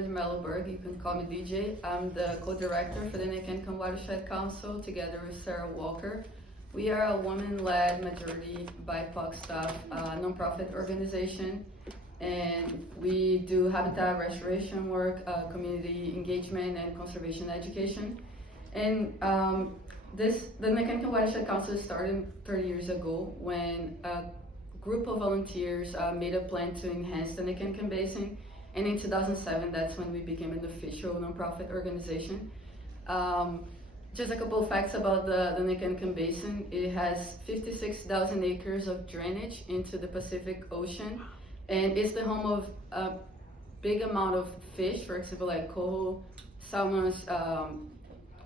Jennifer DeMelloberg. You can call me DJ. I'm the co-director for the Necanicum Watershed Council, together with Sarah Walker. We are a woman-led, majority BIPOC staff nonprofit organization, and we do habitat restoration work, community engagement, and conservation education. And the Necanicum Watershed Council started 30 years ago when a group of volunteers made a plan to enhance the Necanicum Basin. And in 2007, that's when we became an official nonprofit organization. Just a couple of facts about the Necanicum Basin. It has 56,000 acres of drainage into the Pacific Ocean, and it's the home of a big amount of fish, for example, like coho, salmons,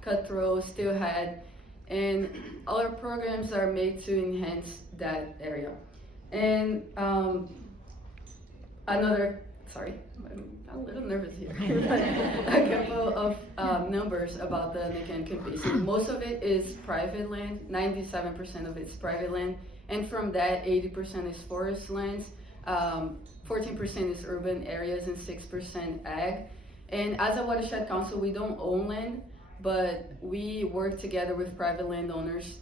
cutthroat, steelhead, and all our programs are made to enhance that area. And sorry, I'm a little nervous here. A couple of numbers about the Necanicum Basin. Most of it is private land, 97% of it's private land, and from that, 80% is forest lands, 14% is urban areas, and 6% ag. And as a watershed council, we don't own land, but we work together with private landowners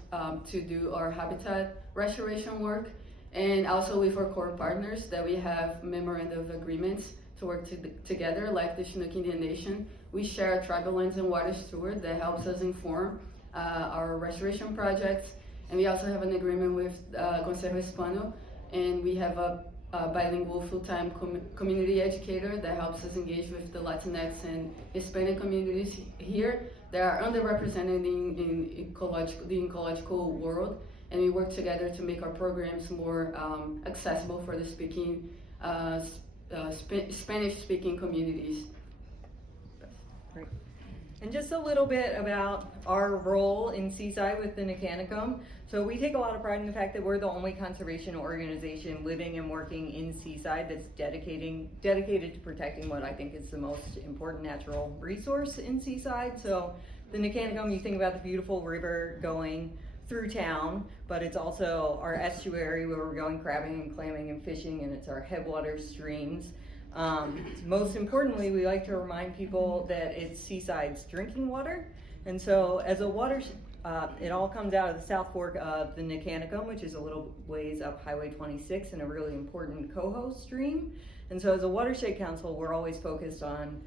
to do our habitat restoration work, and also with our core partners that we have memorandum of agreements to work together, like the Chinook Indian Nation. We share a tribal lands and water steward that helps us inform our restoration projects, and we also have an agreement with Consejo Hispano, and we have a bilingual full-time community educator that helps us engage with the Latinx and Hispanic communities here that are underrepresented in the ecological world, and we work together to make our programs more accessible for the Spanish-speaking communities. Great. And just a little bit about our role in Seaside with the Necanicum. So we take a lot of pride in the fact that we're the only conservation organization living and working in Seaside that's dedicated to protecting what I think is the most important natural resource in Seaside. So the Necanicum, you think about the beautiful river going through town, but it's also our estuary where we're going crabbing and clamming and fishing, and it's our headwater streams. Most importantly, we like to remind people that it's Seaside's drinking water. And so as a it all comes out of the South Fork of the Necanicum, which is a little ways up Highway 26 and a really important coho stream. And so as a watershed council, we're always focused on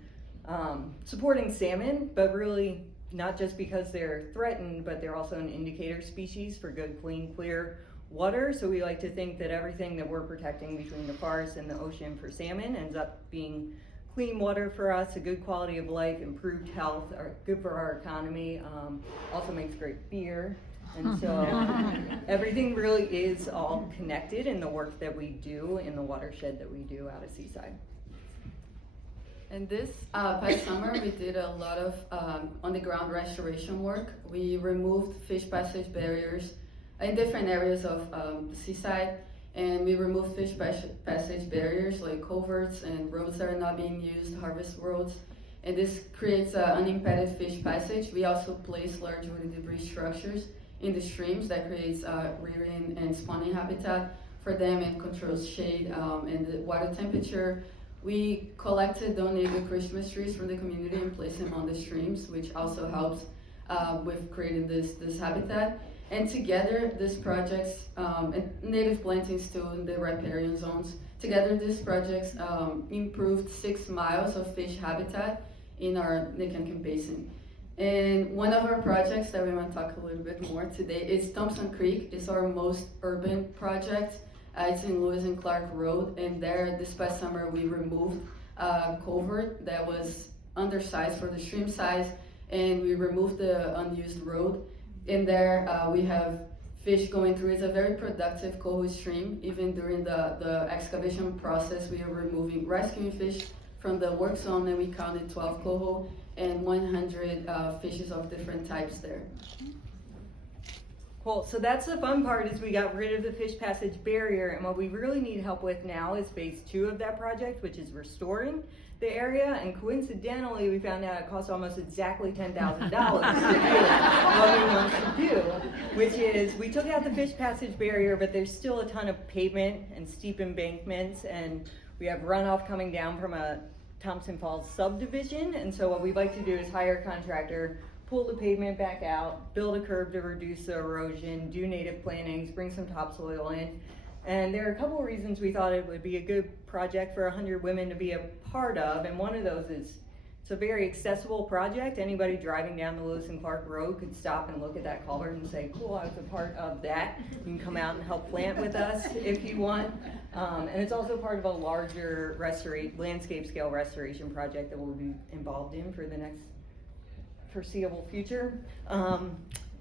supporting salmon, but really not just because they're threatened, but they're also an indicator species for good, clean, clear water. So we like to think that everything that we're protecting between the forest and the ocean for salmon ends up being clean water for us, a good quality of life, improved health, or good for our economy, also makes great beer. And so everything really is all connected in the work that we do in the watershed that we do out of Seaside. And this past summer, we did a lot of on-the-ground restoration work. We removed fish passage barriers in different areas of the Seaside, and we removed fish passage barriers like culverts and roads that are not being used, harvest roads, and this creates unimpeded fish passage. We also place large woody debris structures in the streams that creates rearing and spawning habitat for them and controls shade and the water temperature. We collected donated Christmas trees from the community and placed them on the streams, which also helps with creating this habitat. And together, these projects, and native plantings too in the riparian zones, together these projects improved 6 miles of fish habitat in our Necanicum Basin. And one of our projects that we want to talk a little bit more today is Thompson Creek. It's our most urban project. It's in Lewis and Clark Road, and there this past summer we removed a culvert that was undersized for the stream size, and we removed the unused road. In there we have fish going through. It's a very productive coho stream. Even during the excavation process, we are rescuing fish from the work zone, and we counted 12 coho and 100 fishes of different types there. Cool, so that's the fun part, is we got rid of the fish passage barrier, and what we really need help with now is phase 2 of that project, which is restoring the area. And coincidentally, we found out it costs almost exactly $10,000 to do what we want to do, which is we took out the fish passage barrier, but there's still a ton of pavement and steep embankments, and we have runoff coming down from a Thompson Falls subdivision. And so what we'd like to do is hire a contractor, pull the pavement back out, build a curb to reduce the erosion, do native plantings, bring some topsoil in. And there are a couple of reasons we thought it would be a good project for 100 women to be a part of. And one of those is it's a very accessible project. Anybody driving down the Lewis and Clark Road could stop and look at that culvert and say, cool, I was a part of that. You can come out and help plant with us if you want. And it's also part of a larger landscape scale restoration project that we'll be involved in for the next foreseeable future.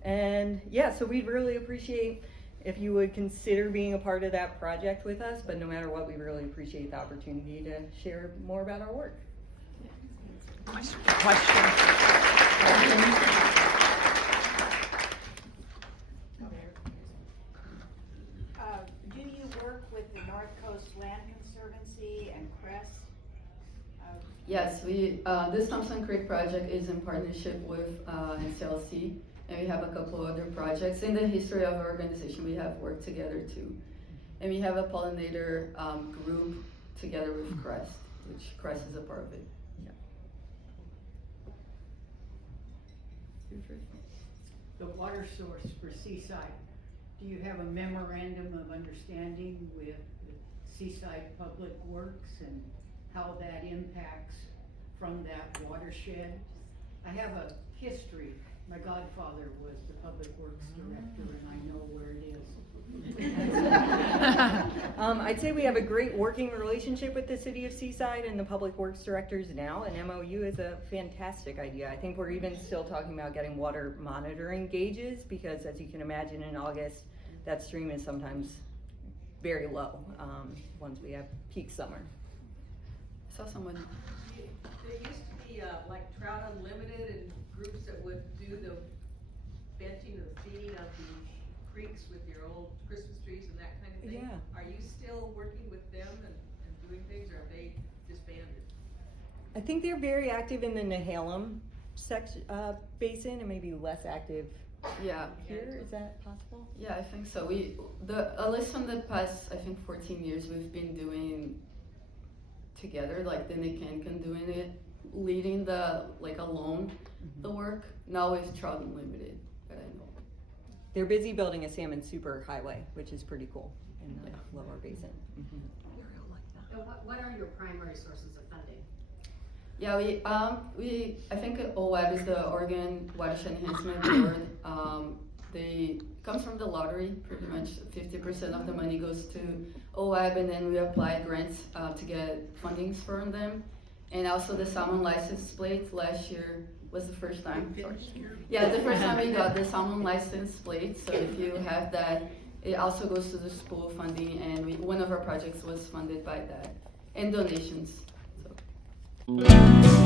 And yeah, so we'd really appreciate if you would consider being a part of that project with us, but no matter what, we really appreciate the opportunity to share more about our work. Questions? Do you work with the North Coast Land Conservancy and Crest? Yes, this Thompson Creek project is in partnership with NCLC, and we have a couple other projects. In the history of our organization, we have worked together too. And we have a pollinator group together with Crest, which Crest is a part of it. The water source for Seaside, do you have a memorandum of understanding with Seaside Public Works and how that impacts from that watershed? I have a history. My godfather was the Public Works Director, and I know where it is. I'd say we have a great working relationship with the City of Seaside and the Public Works Directors now. An MOU is a fantastic idea. I think we're even still talking about getting water monitoring gauges because, as you can imagine, in August, that stream is sometimes very low once we have peak summer. I saw someone. There used to be like Trout Unlimited and groups that would do the benching and feeding of the creeks with your old Christmas trees and that kind of thing. Yeah. Are you still working with them and doing things, or are they disbanded? I think they're very active in the Nehalem basin and maybe less active Yeah. here. Is that possible? Yeah, I think so. At least from the past, I think 14 years, we've been doing together, like the Necanicum doing it, leading alone the work. Now with Trout Unlimited, that I know. They're busy building a salmon super highway, which is pretty cool in the lower basin. Mm-hmm. And what are your primary sources of funding? Yeah, I think OWAB is the Oregon Watershed Enhancement Board. They comes from the lottery. Pretty much 50% of the money goes to OWAB, and then we apply grants to get fundings from them. And also the salmon license plate last year was the first time. Yeah, the first time we got the salmon license plate. So if you have that, it also goes to the school funding, and one of our projects was funded by that, and donations. So.